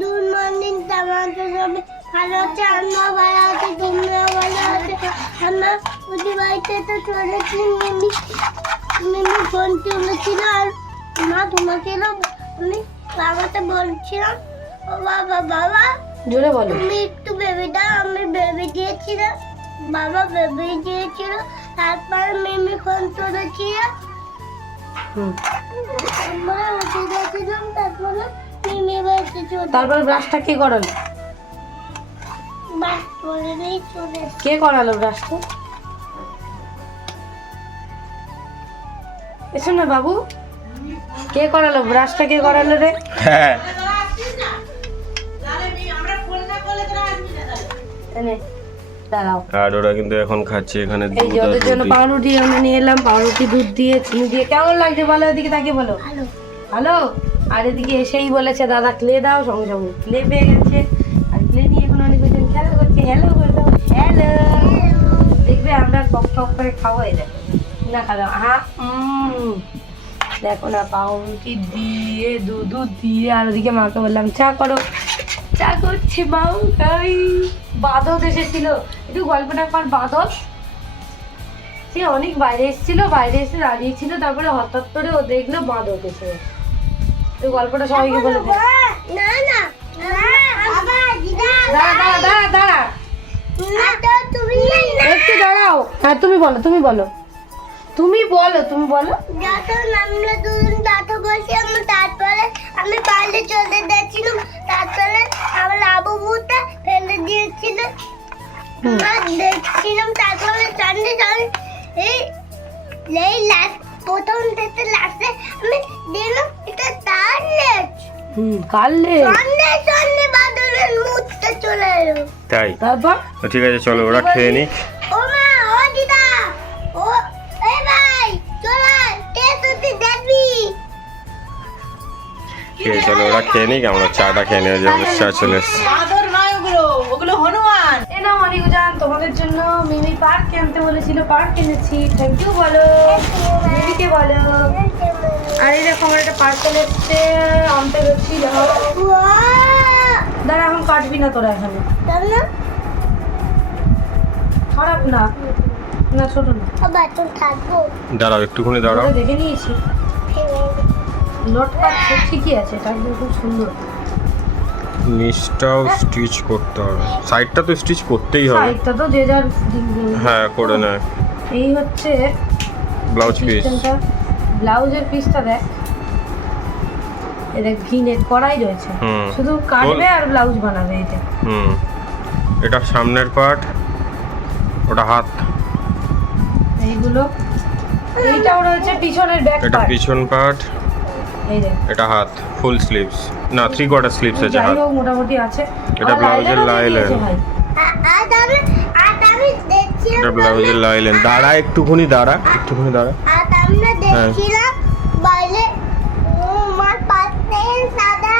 Good morning তোমার সবাই ভালো আছে আমরা ভালো আছি তোমরা ভালো আছে আমরা ওদের বাড়িতে তো চলেছি মিমি ফোন তুলেছিল আর মা তোমাকে আমি বাবাকে বলছিলাম ও বাবা বাবা জোরে বলো তুমি একটু বেবি দাও আমি বেবি দিয়েছিলাম বাবা বেবি দিয়েছিল তারপর মিমি ফোন তুলেছিল আমরা উঠে গেছিলাম তারপরে মিমি বাড়িতে চলে তারপর ব্রাশটা কে করালো বাস করে নেই চলে কে করালো ব্রাশটা এসো না বাবু কে করালো ব্রাশটা কে করালো রে হ্যাঁ এনে দাঁড়াও আর ওরা কিন্তু এখন খাচ্ছে এখানে এই যে দুধ আর ওদের জন্য রুটি। পাউরুটি আমরা নিয়ে এলাম পাউরুটি দুধ দিয়ে চিনি দিয়ে কেমন লাগছে বলো এদিকে তাকে বলো ভালো ভালো আর এদিকে এসেই বলেছে দাদা ক্লে দাও সঙ্গে সঙ্গে ক্লে পেয়ে গেছে আর ক্লে নিয়ে এখন অনেক জন খেলা করছে হ্যালো বলে দাও হ্যালো দেখবে আমরা কপ কপ করে খাবো এই দেখো না খাওয়া হ্যাঁ দেখো না পাউরুটি দিয়ে দুধ দিয়ে আর ওদিকে মাকে বললাম চা করো চা করছে মাও তাই বাদত এসেছিল একটু গল্পটা কর বাদত সে অনেক বাইরে এসেছিল বাইরে এসে দাঁড়িয়েছিল তারপরে হঠাৎ করে ও দেখলো বাদত এসে তো গল্পটা সবাইকে বলে দে না না বাবা দিদা দাঁড়া দাঁড়া দাঁড়া দাঁড়া না তো তুমি একটু দাঁড়াও হ্যাঁ তুমি বলো তুমি বলো তুমি বলো তুমি বলো যত আমরা দুজন দাঁড়া বসে তারপরে আমি বাইরে চলে যাচ্ছিলাম তারপরে আমার আবু বুটা ফেলে দিয়েছিল মা দেখছিলাম তারপরে সামনে সামনে এই লাস্ট প্রথম থেকে লাস্টে আমি দেখলাম এটা তার লেজ কাললে সামনে সামনে বাদলের মুখটা চলে এলো তাই তারপর তো ঠিক আছে চলো ওরা খেয়ে নিক ও মা ও দিদা ও এই ভাই চলে টেস্ট হতে দেখবি ঠিক আছে চলো ওরা খেয়ে নিক আমরা চাটা খেয়ে নিয়ে যাবো চা চলে এসছে বাদর নয় ওগুলো হনুমান এ নাও অনিকুজান তোমাদের জন্য মিমি পার্ক আনতে বলেছিল পার্ক এনেছি থ্যাংক ইউ বলো মিমিকে বলো আর এই দেখো আমার একটা পার্সেল এসছে আনতে গেছিল দাঁড়া এখন কাটবি না তোরা এখানে খারাপ না না ছোট না আবার তো থাকবো দাঁড়াও একটুখানি দাঁড়াও ওটা দেখে নিয়েছি নোট পাচ্ছে ঠিকই আছে এটা একদম খুব সুন্দর নিচটাও স্টিচ করতে হবে সাইডটা তো স্টিচ করতেই হবে সাইডটা তো যে যার হ্যাঁ করে নেয় এই হচ্ছে ব্লাউজ পিস সিস্টেমটা ব্লাউজের পিসটা দেখ দেখ ভিনেট করাই রয়েছে হুম। শুধু কাটবে আর ব্লাউজ বানাবে এটা হুম এটা সামনের পার্ট ওটা হাত এইগুলো এইটাও রয়েছে পিছনের ব্যাক এটা পার্ট পিছন পার্ট এই দেখ এটা হাত ফুল স্লিভস না 3/4 স্লিভস আছে যাই হাত হোক মোটামুটি আছে এটা আর ব্লাউজের লাইলেরও লাইলেন। দিয়েছে ভাই। আমি দেখছিলাম এটা ব্লাউজের লাইলেন দাঁড়া একটুখানি দাঁড়া আমরা দেখছিলাম বাইরে মার পাশে সাদা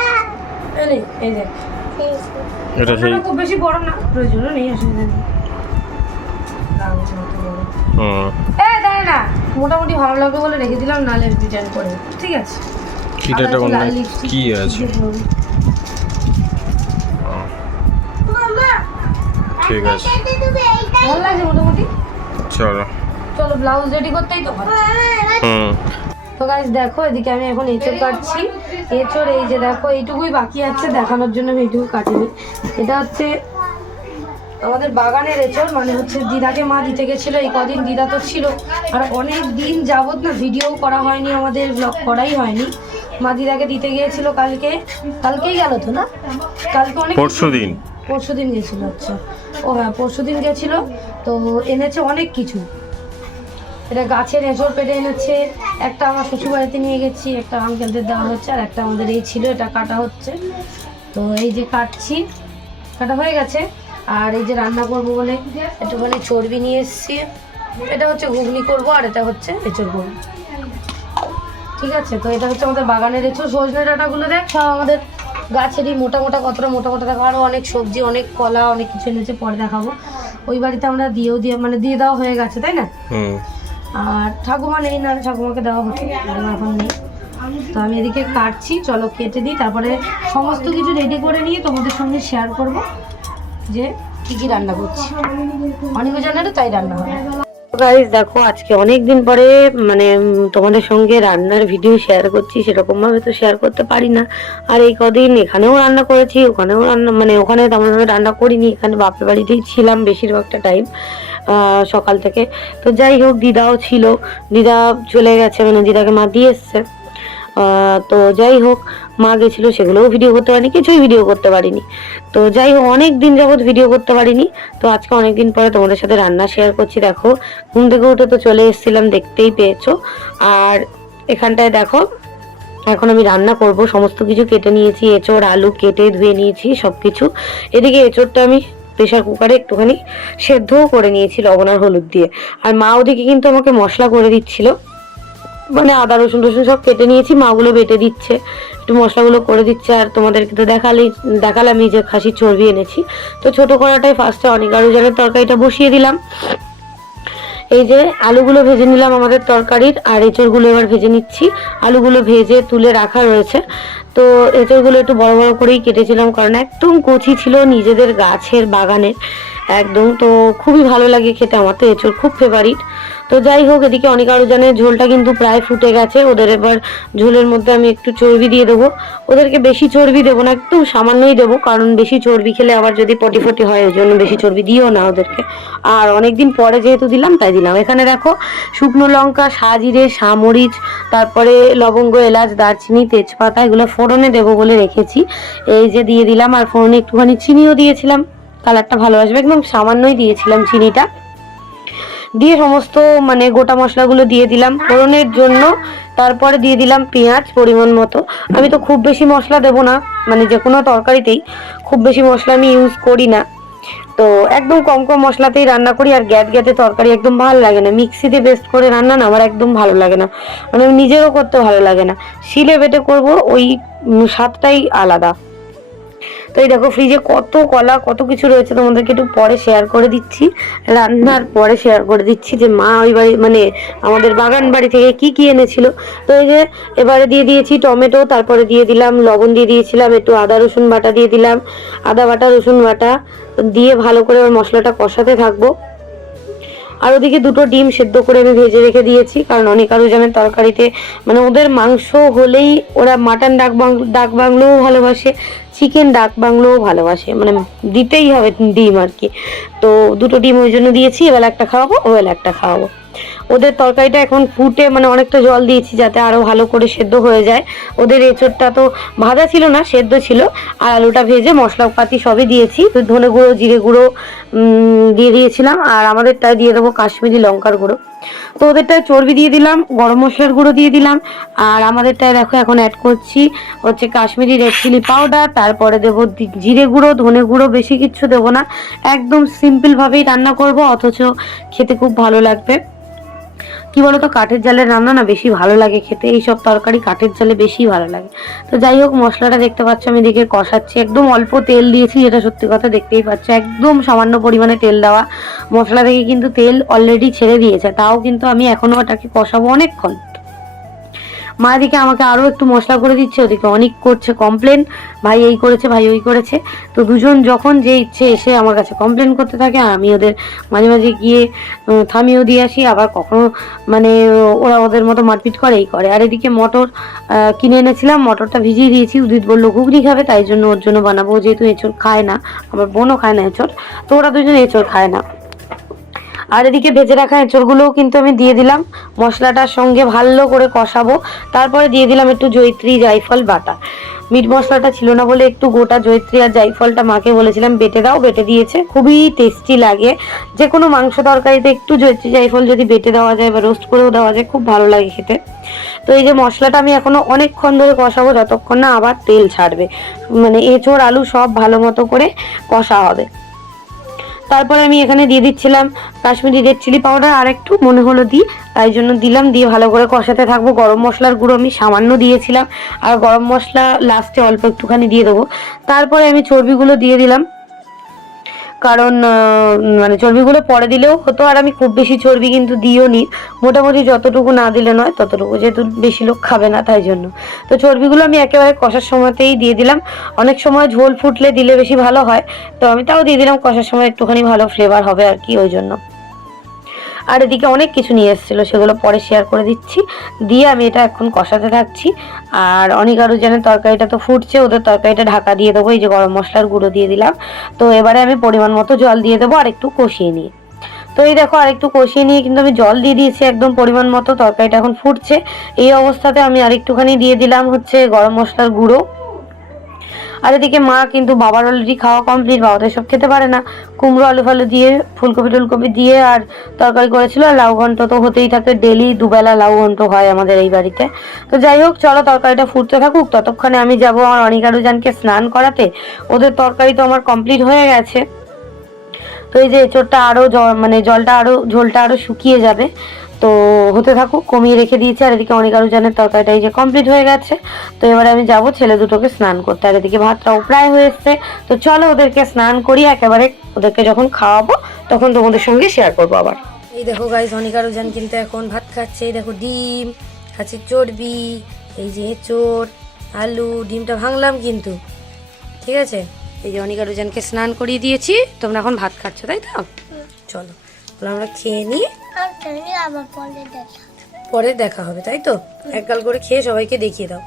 এই নে, এই দেখ এটা সেই ওটা খুব বেশি বড় না প্রয়োজনও নেই অসুবিধা নেই ব্লাউজের মতো বড়। হুম দাঁড়া না মোটামুটি ভালো লাগবে বলে রেখে দিলাম নালে রিটার্ন করে ঠিক আছে এটা আবার অন্য লাল lipstick কি আছে দিয়ে পরবি। মামা ঠিক আছে তুমি এইটা ভালো লাগছে মোটামুটি চলো চলো ব্লাউজ রেডি করতেই তো হবে। হুম তো গাইস দেখো এদিকে আমি এখন এঁচড় কাটছি এঁচড় এই যে দেখো এইটুকুই বাকি আছে দেখানোর জন্য আমি এইটুকু কাটিনি এটা হচ্ছে আমাদের বাগানের এঁচড় মানে হচ্ছে দিদাকে মা দিতে গেছিলো এই কদিন দিদা তো ছিল আর অনেক দিন যাবত না ভিডিও করা হয়নি আমাদের ব্লগ করাই হয়নি মা দিদাকে দিতে গিয়েছিল কালকেই গেল তো না কালকে অনেক পরশুদিন গেছিল আচ্ছা ও হ্যাঁ পরশুদিন গেছিল তো এনেছে অনেক কিছু এটা গাছের এঁচড় পেটে এনেছে একটা আমার শ্বশুরবাড়িতে নিয়ে গেছি একটা আঙ্কেলদের দেওয়া হচ্ছে আর একটা আমাদের এই ছিল এটা কাটা হচ্ছে তো এই যে কাটছি কাটা হয়ে গেছে আর এই যে রান্না করবো বলে একটুখানি চর্বি নিয়ে এসেছি এটা হচ্ছে ঘুগনি করবো আর এটা হচ্ছে এঁচড় করবো ঠিক আছে তো এটা হচ্ছে আমাদের বাগানের এঁচড় সজনে ডাঁটাগুলো দেখ সব আমাদের গাছেরই মোটা মোটা কতটা মোটা মোটা দেখো আরও অনেক সবজি অনেক কলা অনেক কিছু এনেছে পরে দেখাবো ওই বাড়িতে আমরা দিয়ে দেওয়া হয়ে গেছে তাই না হুম আর ঠাকুমা নেই না ঠাকুমাকে দেওয়া হতো এখন নেই তো আমি এদিকে কাটছি, চলো কেটে দিই, তারপরে সমস্ত কিছু রেডি করে নিয়ে তোমাদের সঙ্গে শেয়ার করব যে কী কী রান্না করছি। অনেক জানারও তাই রান্না হবে। গাইস দেখো, আজকে অনেক দিন পরে মানে তোমাদের সঙ্গে রান্নার ভিডিও শেয়ার করছি, সেরকম ভাবে তো শেয়ার করতে পারি না। আর এই কদিন এখানেও রান্না করেছি, ওখানেও রান্না, মানে ওখানে তেমন ভাবে রান্না করিনি, এখানে বাপের বাড়িতেই ছিলাম বেশিরভাগটা টাইম সকাল থেকে। তো যাই হোক, দিদাও ছিল, দিদা চলে গেছে, মানে দিদাকে মা দিয়ে এসছে। তো যাই হোক, মা গেছিলো, সেগুলোও ভিডিও করতে পারিনি, কিছুই ভিডিও করতে পারিনি। তো যাই হোক, অনেক দিন যাবৎ ভিডিও করতে পারিনি। তো আজকে অনেক দিন পরে তোমাদের সাথে রান্না শেয়ার করছি। দেখো, ঘুম থেকে উঠে তো চলে এসেছিলাম, দেখতেই পেয়েছো। আর এখানটায় দেখো, এখন আমি রান্না করব, সমস্ত কিছু কেটে নিয়েছি, এঁচড় আলু কেটে ধুয়ে নিয়েছি সব কিছু। এদিকে এঁচড়টা আমি প্রেশার কুকারে একটুখানি সেদ্ধও করে নিয়েছি লবণ আর হলুদ দিয়ে। আর মা ওদিকে কিন্তু আমাকে মশলা করে দিচ্ছিল, মানে আদা রসুন টসুন সব কেটে নিয়েছি, মাগুলো বেটে দিচ্ছে, একটু মশলাগুলো করে দিচ্ছে। আর তোমাদেরকে তো দেখালামই যে খাসির চর্বি এনেছি। তো ছোট কড়াটায় ফার্স্টে অনেক আলু জালের তরকারিটা বসিয়ে দিলাম। এই যে আলুগুলো ভেজে নিলাম আমাদের তরকারির, আর এঁচড়গুলো এবার ভেজে নিচ্ছি। আলুগুলো ভেজে তুলে রাখা রয়েছে। তো এঁচড়গুলো একটু বড় বড় করেই কেটেছিলাম, কারণ একদম কচি ছিল, নিজেদের গাছের বাগানের একদম। তো খুবই ভালো লাগে খেতে, আমার তো এঁচড় খুব ফেভারিট। তো যাই হোক, এদিকে অনেক আরও জানের ঝোলটা কিন্তু প্রায় ফুটে গেছে। ওদের এবার ঝোলের মধ্যে আমি একটু চর্বি দিয়ে দেবো। ওদেরকে বেশি চর্বি দেবো না, একটু সামান্যই দেবো, কারণ বেশি চর্বি খেলে আবার যদি পটি ফটি হয়, ওই জন্য বেশি চর্বি দিও না ওদেরকে। আর অনেকদিন পরে যেহেতু দিলাম তাই দিলাম। এখানে দেখো, শুকনো লঙ্কা, সাজিরে, সামরিচ, তারপরে লবঙ্গ, এলাচ, দারচিনি, তেজপাতা, এগুলো ফোড়নে দেবো বলে রেখেছি। এই যে দিয়ে দিলাম। আর ফোড়নে একটুখানি চিনিও দিয়েছিলাম, কালারটা ভালো আসবে, একদম সামান্যই দিয়েছিলাম চিনিটা। দিয়ে সমস্ত মানে গোটা মশলাগুলো দিয়ে দিলাম ফোড়নের জন্য। তারপরে দিয়ে দিলাম পেঁয়াজ পরিমাণ মতো। আমি তো খুব বেশি মশলা দেবো না, মানে যে কোনো তরকারিতেই খুব বেশি মশলা আমি ইউজ করি না। তো একদম কম কম মশলাতেই রান্না করি। আর গ্যাতে তরকারি একদম ভালো লাগে না, মিক্সিতে পেস্ট করে রান্না না আমার একদম ভালো লাগে না, মানে নিজেরও করতে ভালো লাগে না। শিলে বেটে করব, ওই স্বাদটাই আলাদা। তো এই দেখো, ফ্রিজে কত কলা, কত কিছু রয়েছে, তোমাদেরকে একটু পরে শেয়ার করে দিচ্ছি, রান্নার পরে শেয়ার করে দিচ্ছি যে মা ওই বাড়ি মানে আমাদের বাগান বাড়ি থেকে কি কি এনেছিল। তো এই যে এবারে দিয়ে দিয়েছি টমেটো, তারপরে দিয়ে দিলাম লবণ, দিয়ে দিয়েছিলাম একটু আদা রসুন বাটা, দিয়ে দিলাম আদা বাটা রসুন বাটা, দিয়ে ভালো করে ওর মশলাটা কষাতে থাকবো। আর ওদিকে দুটো ডিম সেদ্ধ করে আমি ভেজে রেখে দিয়েছি, কারণ অনেক আরও জানের তরকারিতে মানে ওদের মাংস হলেই ওরা মাটন ডাক বাংলোও ভালোবাসে, চিকেন ডাক বাংলোও ভালোবাসে, মানে দিতেই হবে ডিম আর কি। তো দুটো ডিম ওই জন্য দিয়েছি, এবেলা একটা খাওয়াবো, ওবেলা একটা খাওয়াবো। ওদের তরকারিটা এখন ফুটে মানে অনেকটা জল দিয়েছি যাতে আরও ভালো করে সেদ্ধ হয়ে যায়। ওদের এঁচড়টা তো ভাজা ছিল না, সেদ্ধ ছিল। আর আলুটা ভেজে মশলাপাতি সবই দিয়েছি, ধনে গুঁড়ো, জিরে গুঁড়ো দিয়ে দিয়েছিলাম। আর আমাদেরটায় দিয়ে দেবো কাশ্মীরি লঙ্কার গুঁড়ো। তো ওদেরটায় চর্বি দিয়ে দিলাম, গরম মশলার গুঁড়ো দিয়ে দিলাম। আর আমাদেরটায় দেখো এখন অ্যাড করছি হচ্ছে কাশ্মীরি রেড চিলি পাউডার, তারপরে দেবো জিরে গুঁড়ো, ধনে গুঁড়ো, বেশি কিচ্ছু দেবো না, একদম সিম্পলভাবেই রান্না করব, অথচ খেতে খুব ভালো লাগবে। কি বলতো, কাঠের জালের রান্না না বেশি ভালো লাগে খেতে, এইসব তরকারি কাঠের জালে বেশি ভালো লাগে। তো যাই হোক, মশলাটা দেখতে পাচ্ছ আমি দিকে কষাচ্ছি, একদম অল্প তেল দিয়েছি, যেটা সত্যি কথা দেখতেই পাচ্ছ, একদম সামান্য পরিমাণে তেল দেওয়া। মশলা থেকে কিন্তু তেল অলরেডি ছেড়ে দিয়েছে, তাও কিন্তু আমি এখনো ওটাকে কষাবো অনেকক্ষণ। মা এদিকে আমাকে আরও একটু মশলা করে দিচ্ছে, ওদিকে অনেক করছে কমপ্লেন, ভাই এই করেছে, ভাই ওই করেছে। তো দুজন যখন যে ইচ্ছে এসে আমার কাছে কমপ্লেন করতে থাকে, আর আমি ওদের মাঝে মাঝে গিয়ে থামিয়েও দিয়ে আসি, আবার কখনো মানে ওরা ওদের মতো মারপিট করে, এই করে। আর এদিকে মটর কিনে এনেছিলাম, মটরটা ভিজিয়ে দিয়েছি, উদিত বললো ঘুগনি খাবে, তাই জন্য ওর জন্য বানাবো, যেহেতু এঁচড় খায় না, আমার বোনও খায় না এঁচড়, তো ওরা দুজন এঁচড় খায় না। আর এদিকে ভেজে রাখা এঁচড়গুলোও কিন্তু আমি দিয়ে দিলাম, মশলাটার সঙ্গে ভালো করে কষাবো। তারপরে দিয়ে দিলাম একটু জয়িত্রী, জায়ফল বাটা। মিট মশলাটা ছিল না বলে একটু গোটা জয়িত্রী আর জায়ফলটা মাকে বলেছিলাম বেটে দাও, বেটে দিয়েছে, খুবই টেস্টি লাগে। যে কোনো মাংস তরকারিতে একটু জয়িত্রী জায়ফল যদি বেটে দেওয়া যায় বা রোস্ট করেও দেওয়া যায়, খুব ভালো লাগে খেতে। তো এই যে মশলাটা আমি এখনো অনেকক্ষণ ধরে কষাবো, যতক্ষণ না আবার তেল ছাড়বে, মানে এঁচড় আলু সব ভালো মতো করে কষা হবে। তারপরে আমি এখানে দিয়ে দিচ্ছিলাম কাশ্মীরি রেড চিলি পাউডার, আর একটু মনে হলো দিই, তাই জন্য দিলাম, দিয়ে ভালো করে কষাতে থাকবো। গরম মশলার গুঁড়ো আমি সামান্য দিয়েছিলাম, আর গরম মশলা লাস্টে অল্প একটুখানি দিয়ে দেবো। তারপরে আমি চর্বিগুলো দিয়ে দিলাম, কারণ মানে চর্বিগুলো পরে দিলেও হতো, আর আমি খুব বেশি চর্বি কিন্তু দিও নি, মোটামুটি যতটুকু না দিলে নয় ততটুকু, যেহেতু বেশি লোক খাবে না তাই জন্য। তো চর্বিগুলো আমি একেবারে কষার সময়তেই দিয়ে দিলাম। অনেক সময় ঝোল ফুটলে দিলে বেশি ভালো হয়, তো আমি তাও দিয়ে দিলাম কষার সময়, একটুখানি ভালো ফ্লেভার হবে আর কি, ওই জন্য। আর এদিকে অনেক কিছু নিয়ে এসেছিলো, সেগুলো পরে শেয়ার করে দিচ্ছি। দিয়ে আমি এটা এখন কষাতে থাকছি। আর অনেক আরও যেন তরকারিটা তো ফুটছে, ওদের তরকারিটা ঢাকা দিয়ে দেবো। এই যে গরম মশলার গুঁড়ো দিয়ে দিলাম। তো এবারে আমি পরিমাণ মতো জল দিয়ে দেবো আর একটু কষিয়ে নিয়ে। তো এই দেখো আরেকটু কষিয়ে নিয়ে কিন্তু আমি জল দিয়ে দিয়েছি একদম পরিমাণ মতো। তরকারিটা এখন ফুটছে, এই অবস্থাতে আমি আরেকটুখানি দিয়ে দিলাম হচ্ছে গরম মশলার গুঁড়ো। আর এদিকে মা কিন্তু বাবার অলরেডি খাওয়া কমপ্লিট, বাবা তো সব খেতে পারে না। কুমড়ো আলু ফালু দিয়ে ফুলকপি টুলকপি দিয়ে আর তরকারি করেছিল। আর লাউ ঘন্ট তো হতেই থাকে, ডেলি দুবেলা লাউ ঘন্ট হয় আমাদের এই বাড়িতে। তো যাই হোক, চলো তরকারিটা ফুটতে থাকুক, ততক্ষণে আমি যাবো আমার অনিকারুজানকে স্নান করাতে। ওদের তরকারি তো আমার কমপ্লিট হয়ে গেছে। তো এই যে এঁচোড়টা আরও মানে জলটা আরও ঝোলটা আরও শুকিয়ে যাবে, তো হতে থাকুক, কমিয়ে রেখে দিয়েছি। আর এদিকে অনিকারুজানের তরকারিটা এই যে কমপ্লিট হয়ে গেছে। তো এবারে আমি যাব ছেলে দুটোকে স্নান করতে। আর এদিকে ভাতটাও প্রায় হয়ে এসছে। তো চলো ওদেরকে স্নান করি, একেবারে ওদেরকে যখন খাওয়াবো তখন তোমাদের সঙ্গে শেয়ার করবো আবার। এই দেখো গাইস, অনিকারুজান কিন্তু এখন ভাত খাচ্ছে। এই দেখো ডিম খাচ্ছে, চর্বি, এই যে এঁচোড়, আলু, ডিমটা ভাঙলাম কিন্তু, ঠিক আছে। এই যে অনিকারুজানকে স্নান করিয়ে দিয়েছি, তোমরা এখন ভাত খাচ্ছ তাই তো? চলো তাহলে আমরা খেয়ে নিয়ে আবার পরে দেখা হবে, তাই তো? এক গাল করে খেয়ে সবাইকে দেখিয়ে দাও।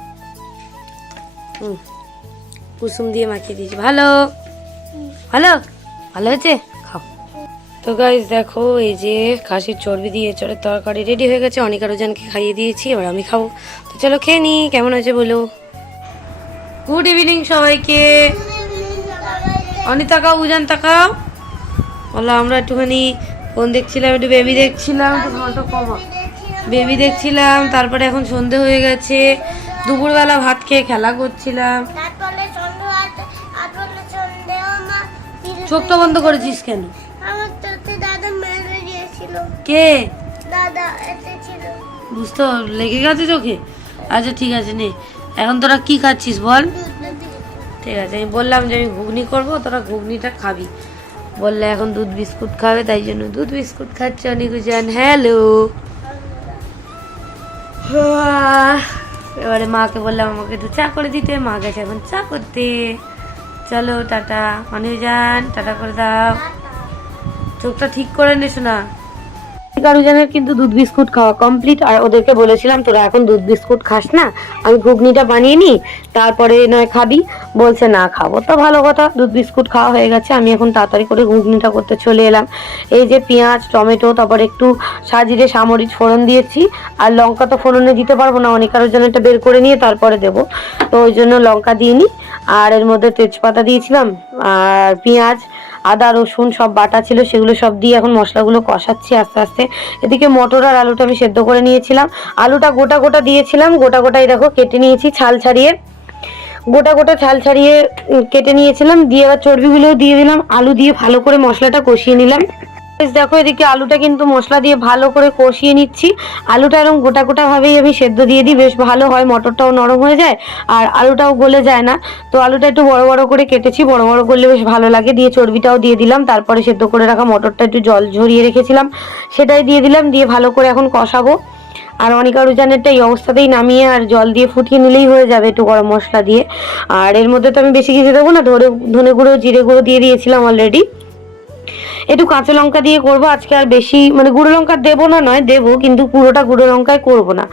কুসুম দিয়ে মাখিয়ে দিয়েছি, ভালো ভালো ভালো হয়েছে, খাও। তো গাইস দেখো, এই যে খাসির চর্বি দিয়ে এঁচোড়ের তরকারি রেডি হয়ে গেছে। অনিকারুজানকে খাইয়ে দিয়েছি, এবার আমি খাবো। তো চলো খেয়ে নি, কেমন হয়েছে বলো। গুড ইভিনিং সবাইকে। অনি তাকাও, উজান তাকাও, বলো। আমরা একটুখানি ফোন দেখছিলাম, একটু বেবি দেখছিলাম, বেবি দেখছিলাম। তারপরে এখন সন্ধে হয়ে গেছে, দুপুরবেলা ভাত খেয়ে খেলা করছিলাম। চোখটা বন্ধ করেছিস কেন? আমার সাথে দাদা মেরে দিয়েছিল। কে? দাদা এসেছিল। বুঝতে লেগে গেছে চোখে? আচ্ছা ঠিক আছে, নে। এখন তোরা কি খাচ্ছিস বল? ঠিক আছে, আমি বললাম যে আমি ঘুগনি করবো, তোরা ঘুগনিটা খাবি। বললে এখন দুধ বিস্কুট খাবে, তাই জন্য দুধ বিস্কুট খাচ্ছে অনিকুজান। হ্যালো। এবারে মাকে বললাম আমাকে একটু চা করে দিতে, মা গেছে এখন চা করতে। চলো টাটা অনিকুজান, টাটা করে দাও। চোখটা ঠিক করে নে শোনা। অনিকারুজানের কিন্তু দুধ বিস্কুট খাওয়া কমপ্লিট। আর ওদেরকে বলেছিলাম তোরা এখন দুধ বিস্কুট খাস না, আমি ঘুগনিটা বানিয়ে নিই, তারপরে নয় খাবি। বলছে না খাবো, তো ভালো কথা, দুধ বিস্কুট খাওয়া হয়ে গেছে। আমি এখন তাড়াতাড়ি করে ঘুগনিটা করতে চলে এলাম। এই যে পেঁয়াজ, টমেটো, তারপরে একটু সাজিরে সামরিচ ফোড়ন দিয়েছি। আর লঙ্কা তো ফোড়নে দিতে পারবো না, অনিকারুজানেরটা বের করে নিয়ে তারপরে দেবো, তো ওই জন্য লঙ্কা দিয়ে নিই। আর এর মধ্যে তেজপাতা দিয়েছিলাম, আর পেঁয়াজ, আদা, রসুন সব বাটা ছিল, সেগুলো সব দিয়ে এখন মশলাগুলো কষাচ্ছি আস্তে আস্তে। এদিকে মটর আর আলুটা আমি সেদ্ধ করে নিয়েছিলাম। আলুটা গোটা গোটা দিয়েছিলাম, গোটা গোটাই দেখো কেটে নিয়েছি, ছাল ছাড়িয়ে গোটা গোটা ছাল ছাড়িয়ে কেটে নিয়েছিলাম। দিয়ে এবার চর্বিগুলোও দিয়ে দিলাম, আলু দিয়ে ভালো করে মশলাটা কষিয়ে নিলাম। দেখো এদিকে আলুটা কিন্তু মশলা দিয়ে ভালো করে কষিয়ে নিচ্ছি। আলুটা এরকম গোটা গোটা ভাবেই আমি সেদ্ধ দিয়ে দিই, বেশ ভালো হয়, মটরটাও নরম হয়ে যায় আর আলুটাও গলে যায় না। তো আলুটা একটু বড় বড় করে কেটেছি, বড় বড় করলে বেশ ভালো লাগে। দিয়ে চর্বিটাও দিয়ে দিলাম, তারপরে সেদ্ধ করে রাখা মটরটা একটু জল ঝরিয়ে রেখেছিলাম সেটাই দিয়ে দিলাম। দিয়ে ভালো করে এখন কষাবো। আর অনিকারুজানেরটা এই অবস্থাতেই নামিয়ে আর জল দিয়ে ফুটিয়ে নিলেই হয়ে যাবে, একটু গরম মশলা দিয়ে। আর এর মধ্যে তো আমি বেশি কিছু দেবো না, ধনে গুঁড়ো, জিরে গুঁড়ো দিয়ে দিয়েছিলাম অলরেডি। একটু কাঁচা লঙ্কা দিয়ে করবো আজকে, আর বেশি মানে গুঁড়ো লঙ্কা দেবো না, নয় দেবো, কিন্তু পুরোটা গুঁড়ো লঙ্কায় করবো না।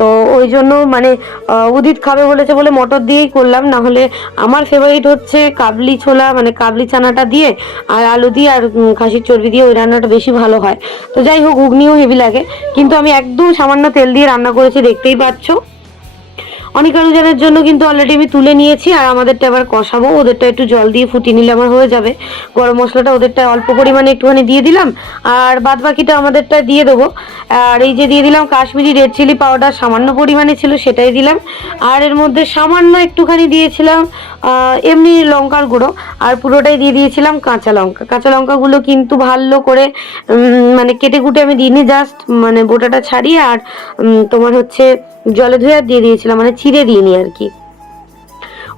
তো ওই জন্য মানে উদিত খাবে বলেছে বলে মটর দিয়েই করলাম। না হলে আমার ফেভারিট হচ্ছে কাবলি ছোলা, মানে কাবলি চানাটা দিয়ে আর আলু দিয়ে আর খাসির চর্বি দিয়ে, ওই রান্নাটা বেশি ভালো হয়। তো যাই হোক, ঘুগনিও হেভি লাগে, কিন্তু আমি একদম সামান্য তেল দিয়ে রান্না করেছি, দেখতেই পাচ্ছ। অনিকারুজানের জন্য কিন্তু অলরেডি আমি তুলে নিয়েছি। আর আমাদেরটা এবার কষাবো, ওদেরটা একটু জল দিয়ে ফুটিয়ে নিলে আমার হয়ে যাবে। গরম মশলাটা ওদেরটা অল্প পরিমাণে একটুখানি দিয়ে দিলাম, আর বাদ বাকিটা আমাদেরটা দিয়ে দেবো। আর এই যে দিয়ে দিলাম কাশ্মীরি রেড চিলি পাউডার, সামান্য পরিমাণে ছিল সেটাই দিলাম। আর এর মধ্যে সামান্য একটুখানি দিয়েছিলাম এমনি লঙ্কার গুঁড়ো, আর পুরোটাই দিয়ে দিয়েছিলাম কাঁচা লঙ্কা। কাঁচা লঙ্কাগুলো কিন্তু ভালো করে মানে কেটে কুটে আমি দিইনি, জাস্ট মানে বোটাটা ছাড়িয়ে আর তোমার হচ্ছে জলে ধুয়ে দিয়ে দিয়েছিলাম, মানে ছিঁড়ে দিইনি আর কি।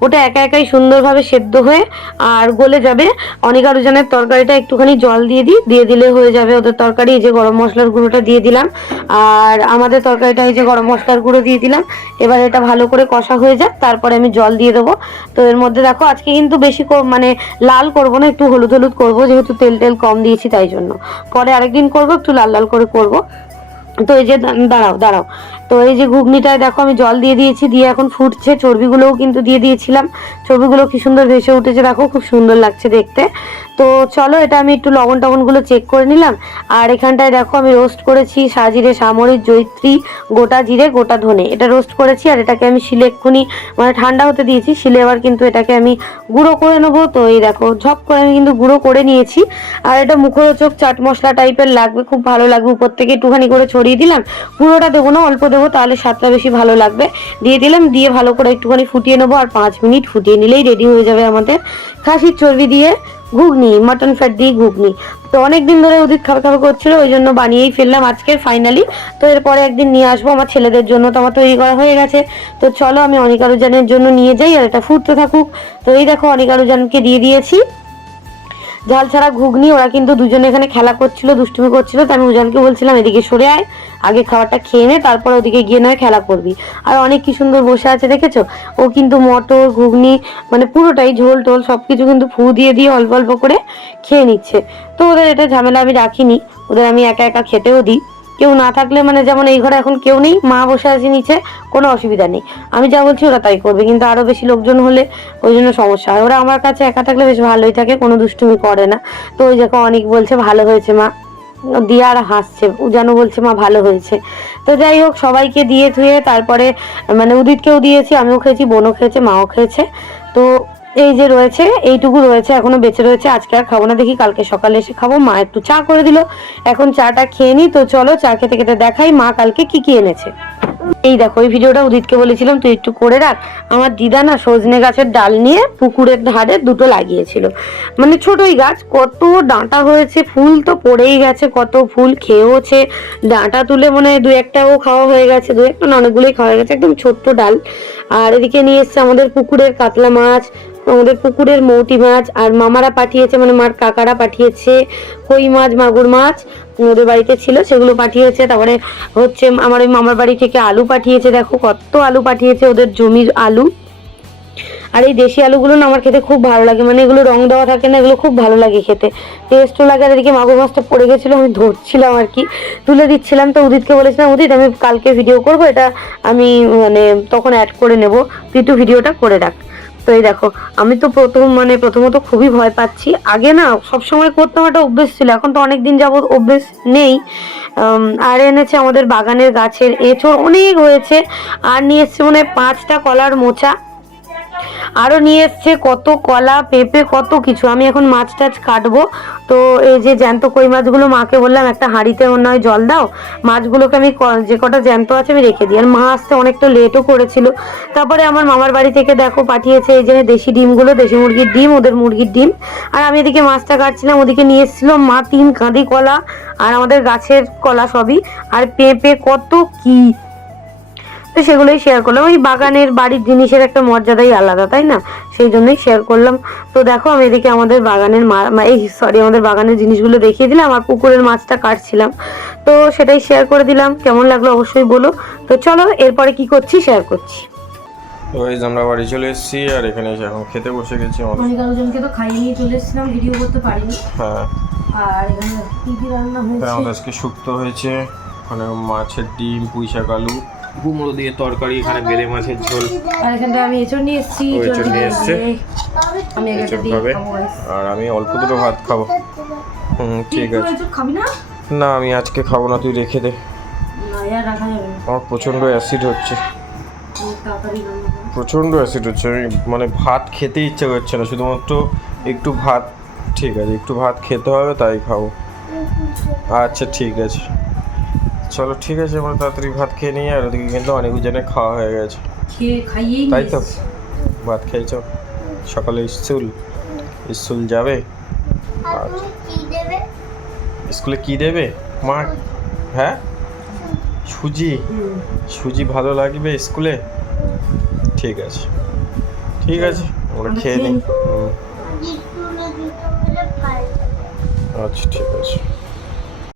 ওটা একা একাই সুন্দরভাবে সেদ্ধ হয়ে আর গলে যাবে। অনিকা রুজানের তরকারিটা একটুখানি জল দিয়ে দিলে হয়ে যাবে ওদের তরকারি। এই যে গরম মশলার গুঁড়োটা দিয়ে দিলাম, আর আমাদের তরকারিটা এই যে গরম মশলার গুঁড়ো দিয়ে দিলাম। এবার এটা ভালো করে কষা হয়ে যাক, তারপরে আমি জল দিয়ে দেবো। তো এর মধ্যে দেখো আজকে কিন্তু বেশি মানে লাল করবো না, একটু হলুদ হলুদ করবো, যেহেতু তেল কম দিয়েছি তাই জন্য। পরে আরেকদিন করবো, একটু লাল লাল করে করবো। তো এই যে দাঁড়াও তো এই যে ঘুগনিটায় দেখো আমি জল দিয়ে দিয়েছি, দিয়ে এখন ফুটছে। চর্বিগুলোও কিন্তু দিয়ে দিয়েছিলাম, চর্বিগুলো কি সুন্দর ভেসে উঠেছে দেখো, খুব সুন্দর লাগছে দেখতে। তো চলো এটা আমি একটু লবণ টবণগুলো চেক করে নিলাম। আর এখানটায় দেখো আমি রোস্ট করেছি সাজিরে, সামরিক, জয়িত্রী, গোটা জিরে, গোটা ধনে, এটা রোস্ট করেছি। আর এটাকে আমি শিলে এক্ষুনি মানে ঠান্ডা হতে দিয়েছি, শিলে এবার কিন্তু এটাকে আমি গুঁড়ো করে নেবো। তো এই দেখো ঝপ করে আমি কিন্তু গুঁড়ো করে নিয়েছি। আর এটা মুখরোচক চাট মশলা টাইপের লাগবে, খুব ভালো লাগবে। উপর থেকে একটুখানি করে ছড়িয়ে দিলাম, পুরোটা দেবো না, অল্প দেবো, তাহলে স্বাদটা বেশি ভালো লাগবে। দিয়ে দিলাম, দিয়ে ভালো করে একটুখানি ফুটিয়ে নেবো। আর 5 মিনিট ফুটিয়ে নিলেই রেডি হয়ে যাবে আমাদের খাসির চর্বি দিয়ে ঘুগনি, মাটন ফ্যাট দিয়ে ঘুগনি। তো অনেকদিন ধরে উদিত খাবার করছিল, ওই জন্য বানিয়েই ফেললাম আজকে ফাইনালি। তো এরপরে একদিন নিয়ে আসবো আমার ছেলেদের জন্য, তো আমার তৈরি করা হয়ে গেছে। তো চলো আমি অনিকা রুজানের জন্য নিয়ে যাই, আর এটা ফুটতে থাকুক। তো এই দেখো অনিকা রুজানকে দিয়ে দিয়েছি ঝাল ছাড়া ঘুগনি। ওরা কিন্তু দুজনে এখানে খেলা করছিল, দুষ্টুমি করছিল। তো আমি উজানকে বলছিলাম এদিকে সরে আয়, আগে খাবারটা খেয়ে নে, তারপর ওদিকে গিয়ে নয় খেলা করবি। আর অনেক কি সুন্দর বসে আছে দেখেছো। ও কিন্তু মটর ঘুগনি মানে পুরোটাই ঝোল টোল সবকিছু কিন্তু ফু দিয়ে অল্প অল্প করে খেয়ে নিচ্ছে। তো ওদের এটা ঝামেলা আমি রাখিনি, ওদের আমি একা একা খেতেও দিই। কেউ না থাকলে মানে যেমন এই ঘরে এখন কেউ নেই, মা বসে আছে নিচে, কোনো অসুবিধা নেই, আমি যা বলছি ওরা তাই করবে। কিন্তু আরো বেশি লোকজন হলে ওই জন্য সমস্যা হয়। ওরা আমার কাছে একা থাকলে বেশ ভালোই থাকে, কোনো দুষ্টুমি করে না। তো ওই দেখো অনেক বলছে ভালো হয়েছে মা, দিয়ে আর হাসছে, উজানও বলছে মা ভালো হয়েছে। তো যাই হোক সবাইকে দিয়ে ধুয়ে তারপরে মানে উদিতকেও দিয়েছি, আমিও খেয়েছি, বোনও খেয়েছে, মাও খেয়েছে। তো এই যে রয়েছে এইটুকু রয়েছে, এখনো বেঁচে রয়েছে। আজকে আর খাবো না, দেখি কালকে সকালে এসে খাবো। মা একটু চা করে দিল, এখন চাটা খেয়ে নি। তো চলো চা খেতে খেতে দেখাই মা কালকে কি কি এনেছে। এই দেখো এই ভিডিওটা উদিতকে বলেছিলাম তুই একটু করে রাখ। আমার দিদা না সজনে গাছের ডাল নিয়ে পুকুরের ধারে দুটো লাগিয়েছিল, মানে ছোটই গাছ, কত ডাঁটা হয়েছে, ফুল তো পড়েই গেছে, কত ফুল খেয়েওছে। ডাঁটা তুলে মনে হয় 2-1টাও খাওয়া হয়ে গেছে, 2-1টা না অনেকগুলোই খাওয়া হয়ে গেছে, একদম ছোট্ট ডাল। আর এদিকে নিয়ে এসছে আমাদের পুকুরের কাতলা মাছ, আমাদের পুকুরের মৌটি মাছ, আর মামারা পাঠিয়েছে মানে মার কাকারা পাঠিয়েছে কই মাছ, মাগুর মাছ ওদের বাড়িতে ছিল সেগুলো পাঠিয়েছে। তারপরে হচ্ছে আমার ওই মামার বাড়ি থেকে আলু পাঠিয়েছে, দেখো কত আলু পাঠিয়েছে, ওদের জমির আলু। আর এই দেশি আলুগুলো না আমার খেতে খুব ভালো লাগে, মানে এগুলো রং দেওয়া থাকে না, এগুলো খুব ভালো লাগে খেতে, টেস্টও লাগে। আর এদিকে মাগুর মাছটা পড়ে গেছিলো, আমি ধরছিলাম আর কি, তুলে দিচ্ছিলাম। তো উদিতকে বলেছিলাম উদিত আমি কালকে ভিডিও করব, এটা আমি মানে তখন অ্যাড করে নেব, তুই একটু ভিডিওটা করে রাখ। তো এই দেখো আমি তো প্রথমত খুবই ভয় পাচ্ছি। আগে না সবসময় করতাম, একটা অভ্যেস ছিল, এখন তো অনেক দিন যাবত অভ্যেস নেই। আর এনেছে আমাদের বাগানের গাছের এঁচড় অনেক হয়েছে, আর নিয়ে এসছে মনে হয় 5টা কলার মোচা, আরো নিয়ে এসছে কত কলা, পেঁপে, কত কিছু। আমি এখন মাছ টাছ কাটবো। তো এই যে জ্যান্ত কই মাছগুলো মাকে বললাম একটা হাঁড়িতে অন্য হয় জল দাও, মাছগুলোকে আমি যে কটা জ্যান্ত আছে আমি রেখে দিই। আর মা আসতে অনেকটা লেটও করেছিল। তারপরে আমার মামার বাড়ি থেকে দেখো পাঠিয়েছে এই যে দেশি ডিমগুলো, দেশি মুরগির ডিম, ওদের মুরগির ডিম। আর আমি এদিকে মাছটা কাটছিলাম, ওদিকে নিয়ে এসেছিল মা 3 কাঁদি কলা, আর আমাদের গাছের কলা সবই, আর পেঁপে, কত কি। তো সেগুলোই শেয়ার করলাম। ওই বাগানের বাড়ির জিনিসের একটা মর্যাদাই আলাদা, তাই না, সেই জন্যই শেয়ার করলাম। তো দেখো আমি এদিকে আমাদের বাগানের আমাদের বাগানের জিনিসগুলো দেখিয়ে দিলাম, আর পুকুরের মাছটা কাটছিলাম, তো সেটাই শেয়ার করে দিলাম। কেমন লাগলো অবশ্যই বলো। তো চলো এরপরে কি করছি শেয়ার করছি। তো এই যে আমরা বাড়ি চলে এসেছি, আর এখানে এসে এখন খেতে বসে গেছি। অনেকজনকে তো খাইয়ে নিয়ে চলে এসেছিলাম, ভিডিও করতে পারিনি। হ্যাঁ, আর এখানে কি কি রান্না হয়েছে, আমাদের আজকে শুক্তো হয়েছে, ওখানে মাছের ডিম, পুঁই শাক, আলু, কুমড়ো দিয়ে তরকারি, এখানে বেলে মাছের ঝোল। আর এখানটা আমি এঁচড় নিয়ে এসেছি, এঁচড় নিয়ে এসছে, আমি এঁচড় খাবে, আর আমি অল্প দুটো ভাত খাবো। ঠিক আছে। খাবি না? না আমি আজকে খাবো না, তুই রেখে দে, না আর রাখা যাবে না, আমার প্রচণ্ড অ্যাসিড হচ্ছে, তাড়াতাড়ি রান্না করো। প্রচণ্ড অ্যাসিড হচ্ছে, আমি মানে ভাত খেতে ইচ্ছে করছে না, শুধুমাত্র একটু ভাত, ঠিক আছে একটু ভাত খেতে হবে তাই খাবো। আচ্ছা ঠিক আছে, চলো ঠিক আছে, আমরা তাড়াতাড়ি ভাত খেয়ে নিই। আর ওদিকে কিন্তু অনেক জনে খাওয়া হয়ে গেছে, তাই তো ভাত খেয়েছ, সকালে স্কুল যাবে। স্কুলে কি দেবে মা? হ্যাঁ সুজি ভালো লাগবে স্কুলে, ঠিক আছে ঠিক আছে আমরা খেয়ে নিই। জিতুলে জুতো বলে ফাইল আচ্ছা ঠিক আছে।